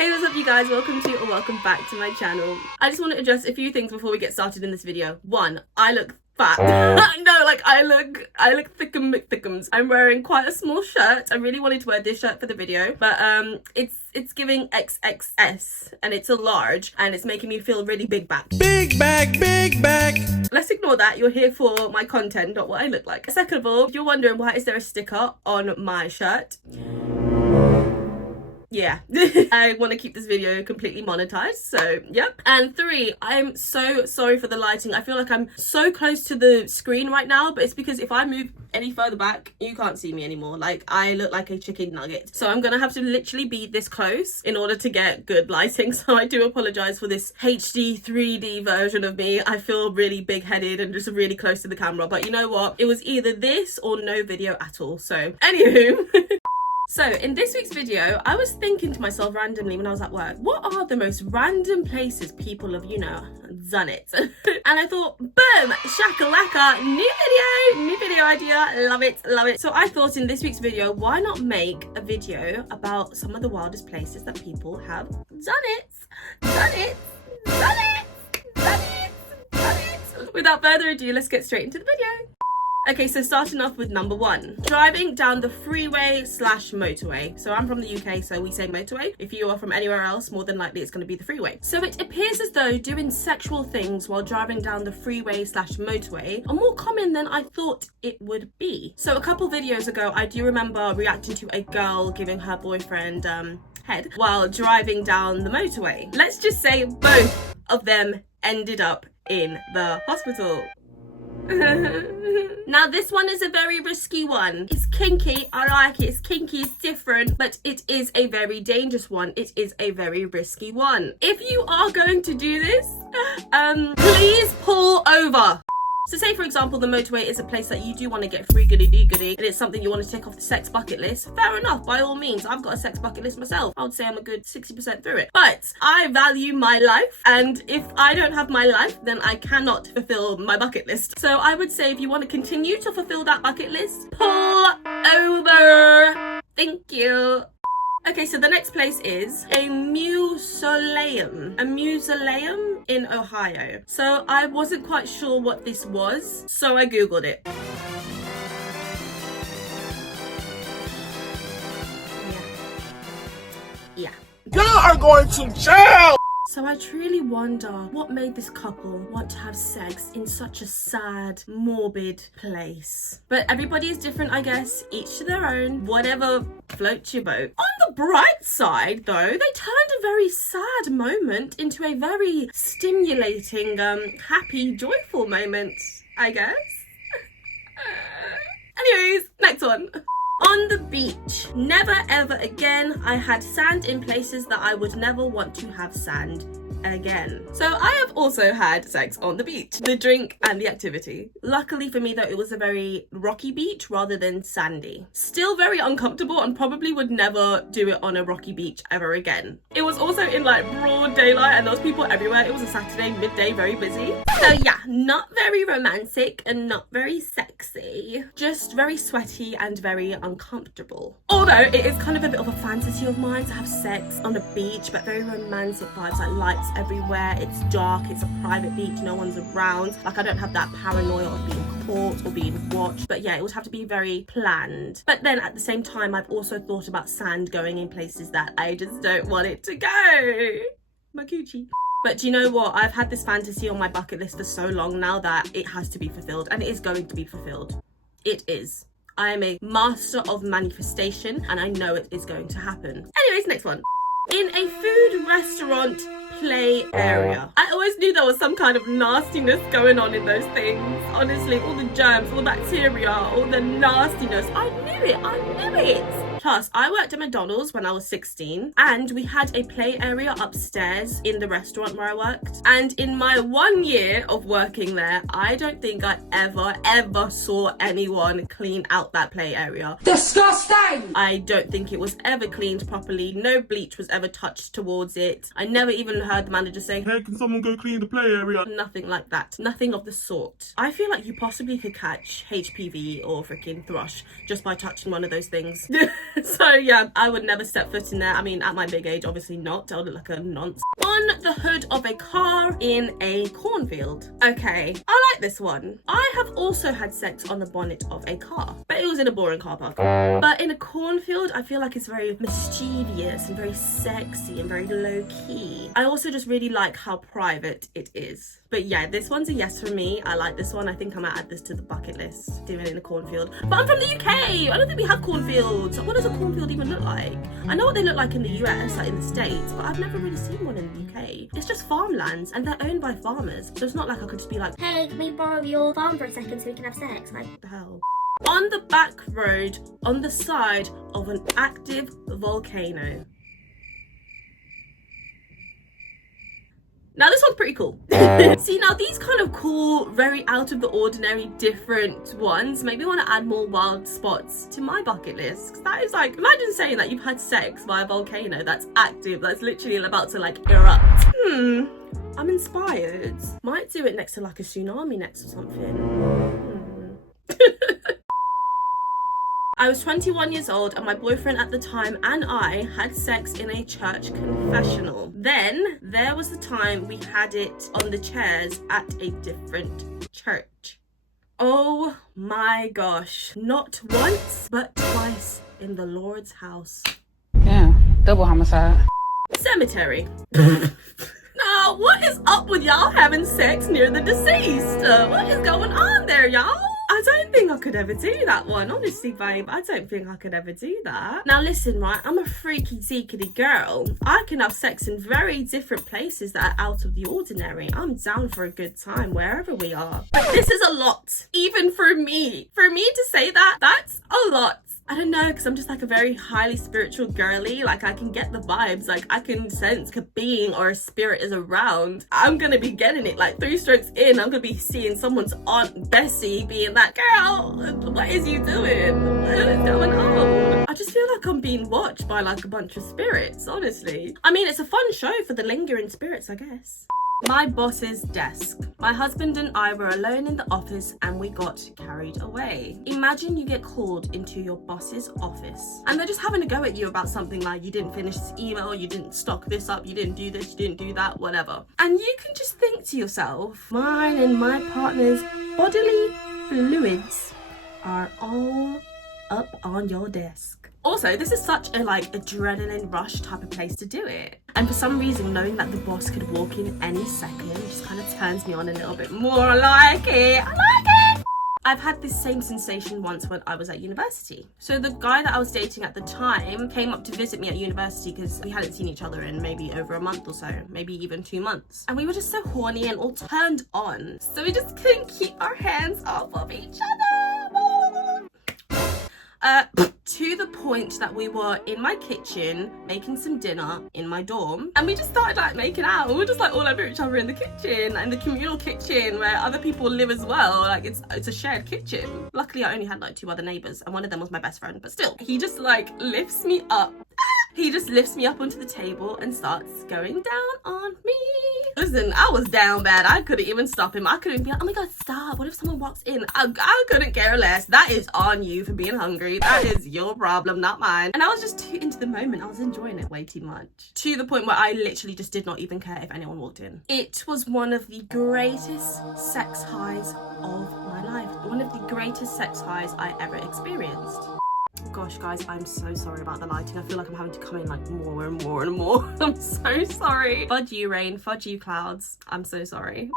Hey, what's up you guys? Welcome to or welcome back to my channel. I just want to address a few things before we get started in this video. One, I look fat. No, like I look thickum McThickums. I'm wearing quite a small shirt. I really wanted to wear this shirt for the video, but it's giving XXS and it's a large and it's making me feel really big back. Big back, big back. Let's ignore that. You're here for my content, not what I look like. Second of all, if you're wondering why is there a sticker on my shirt, yeah, I want to keep this video completely monetized, so yep. And three, I'm so sorry for the lighting. I feel like I'm so close to the screen right now, but it's because if I move any further back, you can't see me anymore. Like, I look like a chicken nugget. So I'm gonna have to literally be this close in order to get good lighting. So I do apologize for this HD 3D version of me. I feel really big-headed and just really close to the camera, but you know what? It was either this or no video at all. So anywho. So in this week's video, I was thinking to myself randomly when I was at work, what are the most random places people have, done it? And I thought, boom, shakalaka, new video idea, love it, love it. So I thought in this week's video, why not make a video about some of the wildest places that people have done it. Without further ado, let's get straight into the video. Okay, so starting off with number one, driving down the freeway / motorway. So I'm from the UK, so we say motorway. If you are from anywhere else, more than likely it's going to be the freeway. So it appears as though doing sexual things while driving down the freeway / motorway are more common than I thought it would be. So a couple videos ago, I do remember reacting to a girl giving her boyfriend head while driving down the motorway. Let's just say both of them ended up in the hospital. Now this one is a very risky one. It's kinky, I like it, it's kinky, it's different, but it is a very dangerous one. It is a very risky one. If you are going to do this, please pull over. So say for example the motorway is a place that you do want to get free goody and it's something you want to tick off the sex bucket list. Fair enough, by all means. I've got a sex bucket list myself. I would say I'm a good 60% through it. But I value my life, and if I don't have my life, then I cannot fulfill my bucket list. So I would say if you want to continue to fulfill that bucket list, pull over. Thank you. Okay, so the next place is a mausoleum in Ohio. So I wasn't quite sure what this was, so I googled it. Yeah. Y'all are going to jail! So I truly wonder what made this couple want to have sex in such a sad, morbid place. But everybody is different, I guess, each to their own, whatever floats your boat. On the bright side, though, they turned a very sad moment into a very stimulating, happy, joyful moment, I guess. Anyways, next one. On the beach. Never ever again. I had sand in places that I would never want to have sand again. So I have also had sex on the beach, the drink and the activity. Luckily for me though, it was a very rocky beach rather than sandy. Still very uncomfortable and probably would never do it on a rocky beach ever again. It was also in like broad daylight and there was people everywhere. It was a Saturday midday, very busy. So yeah, not very romantic and not very sexy. Just very sweaty and very uncomfortable. Although it is kind of a bit of a fantasy of mine to have sex on a beach, but very romantic vibes, like lights everywhere, it's dark, it's a private beach, no one's around. Like I don't have that paranoia of being caught or being watched, but yeah, it would have to be very planned. But then at the same time, I've also thought about sand going in places that I just don't want it to go. My coochie. But do you know what? I've had this fantasy on my bucket list for so long now that it has to be fulfilled, and it is going to be fulfilled. It is. I am a master of manifestation and I know it is going to happen. Anyways, next one. In a food restaurant play area. I always knew there was some kind of nastiness going on in those things. Honestly, all the germs, all the bacteria, all the nastiness. I knew it. Plus, I worked at McDonald's when I was 16 and we had a play area upstairs in the restaurant where I worked. And in my 1 year of working there, I don't think I ever saw anyone clean out that play area. Disgusting! I don't think it was ever cleaned properly. No bleach was ever touched towards it. I never even heard the manager say, "Hey, can someone go clean the play area?" Nothing like that. Nothing of the sort. I feel like you possibly could catch HPV or freaking thrush just by touching one of those things. So yeah, I would never step foot in there. I mean, at my big age, obviously not. I would look like a nonce. On the hood of a car in a cornfield. Okay, I like this one. I have also had sex on the bonnet of a car, but it was in a boring car park. But in a cornfield, I feel like it's very mischievous and very sexy and very low-key. I also just really like how private it is. But yeah, this one's a yes for me. I like this one. I think I might add this to the bucket list, doing it in a cornfield. But I'm from the UK. I don't think we have cornfields. What does a cornfield even look like? I know what they look like in the US, like in the States, but I've never really seen one in the UK. It's just farmlands and they're owned by farmers. So it's not like I could just be like, hey, can we borrow your farm for a second so we can have sex? Like, what the hell? On the back road, on the side of an active volcano. Now this one's pretty cool. See, now these kind of cool, very out of the ordinary, different ones maybe want to add more wild spots to my bucket list. 'Cause that is like, imagine saying that you've had sex by a volcano that's active, that's literally about to like erupt. I'm inspired. Might do it next to like a tsunami next or something. I was 21 years old and my boyfriend at the time and I had sex in a church confessional. Then there was the time we had it on the chairs at a different church. Oh my gosh. Not once, but twice in the Lord's house. Yeah, double homicide. Cemetery. Now, what is up with y'all having sex near the deceased? What is going on there, y'all? I don't think I could ever do that one. Honestly, babe, I don't think I could ever do that. Now listen, right, I'm a freaky deakity girl. I can have sex in very different places that are out of the ordinary. I'm down for a good time wherever we are. But this is a lot, even for me. For me to say that, that's a lot. I don't know, because I'm just like a very highly spiritual girly. Like, I can get the vibes. Like, I can sense a being or a spirit is around. I'm gonna be getting it. Like, 3 strokes in, I'm gonna be seeing someone's Aunt Bessie being like, girl, what is you doing? What is going on? I just feel like I'm being watched by like a bunch of spirits, honestly. I mean, it's a fun show for the lingering spirits, I guess. My boss's desk. My husband and I were alone in the office and we got carried away. Imagine you get called into your boss's office and they're just having a go at you about something like you didn't finish this email, you didn't stock this up, you didn't do this, you didn't do that, whatever. And you can just think to yourself, mine and my partner's bodily fluids are all up on your desk. Also, this is such a like adrenaline rush type of place to do it. And for some reason, knowing that the boss could walk in any second just kind of turns me on a little bit more. I like it. I like it. I've had this same sensation once when I was at university. So the guy that I was dating at the time came up to visit me at university because we hadn't seen each other in maybe over a month or so, maybe even 2 months. And we were just so horny and all turned on. So we just couldn't keep our hands off of each other. To the point that we were in my kitchen making some dinner in my dorm and we just started like making out. We were just like all over each other in the kitchen, in the communal kitchen where other people live as well. Like it's a shared kitchen. Luckily I only had like 2 other neighbors and one of them was my best friend, but still, he just like lifts me up. He just lifts me up onto the table and starts going down on me. Listen, I was down bad. I couldn't even stop him. I couldn't be like, oh my God, stop. What if someone walks in? I couldn't care less. That is on you for being hungry. That is your problem, not mine. And I was just too into the moment. I was enjoying it way too much. To the point where I literally just did not even care if anyone walked in. It was one of the greatest sex highs of my life. One of the greatest sex highs I ever experienced. Gosh, guys, I'm so sorry about the lighting. I feel like I'm having to come in like more and more and more. I'm so sorry. Fudge you, rain. Fudge you, clouds. I'm so sorry.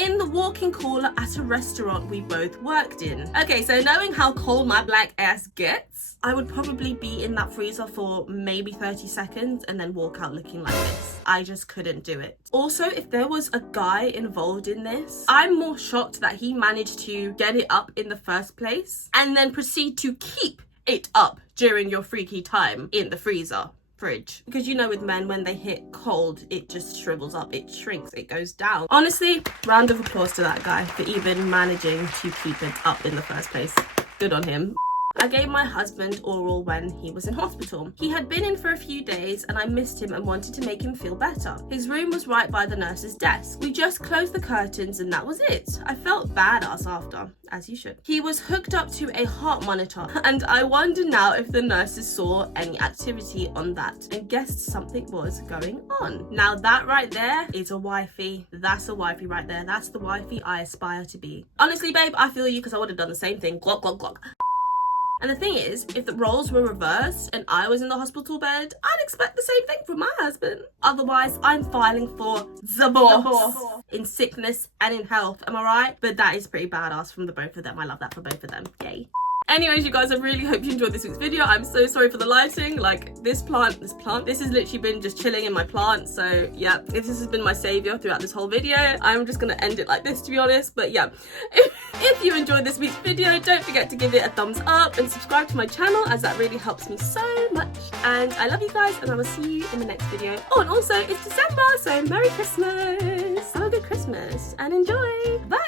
In the walk-in cooler at a restaurant we both worked in. Okay, so knowing how cold my black ass gets, I would probably be in that freezer for maybe 30 seconds and then walk out looking like this. I just couldn't do it. Also, if there was a guy involved in this, I'm more shocked that he managed to get it up in the first place and then proceed to keep it up during your freaky time in the fridge. Because you know with men, when they hit cold, it just shrivels up, it shrinks, it goes down. Honestly, round of applause to that guy for even managing to keep it up in the first place. Good on him. I gave my husband oral when he was in hospital. He had been in for a few days and I missed him and wanted to make him feel better. His room was right by the nurse's desk. We just closed the curtains and that was it. I felt badass after, as you should. He was hooked up to a heart monitor and I wonder now if the nurses saw any activity on that and guessed something was going on. Now that right there is a wifey. That's a wifey right there. That's the wifey I aspire to be. Honestly, babe, I feel you because I would have done the same thing. Glock, glock, glock. And the thing is, if the roles were reversed and I was in the hospital bed, I'd expect the same thing from my husband. Otherwise, I'm filing for divorce in sickness and in health. Am I right? But that is pretty badass from the both of them. I love that for both of them. Yay. Anyways, you guys, I really hope you enjoyed this week's video. I'm so sorry for the lighting. Like, this has literally been just chilling in my plant. So yeah, this has been my savior throughout this whole video. I'm just gonna end it like this, to be honest. But yeah, if you enjoyed this week's video, don't forget to give it a thumbs up and subscribe to my channel, as that really helps me so much. And I love you guys, and I will see you in the next video. Oh, and also it's December, so Merry Christmas. Have a good Christmas and enjoy. Bye.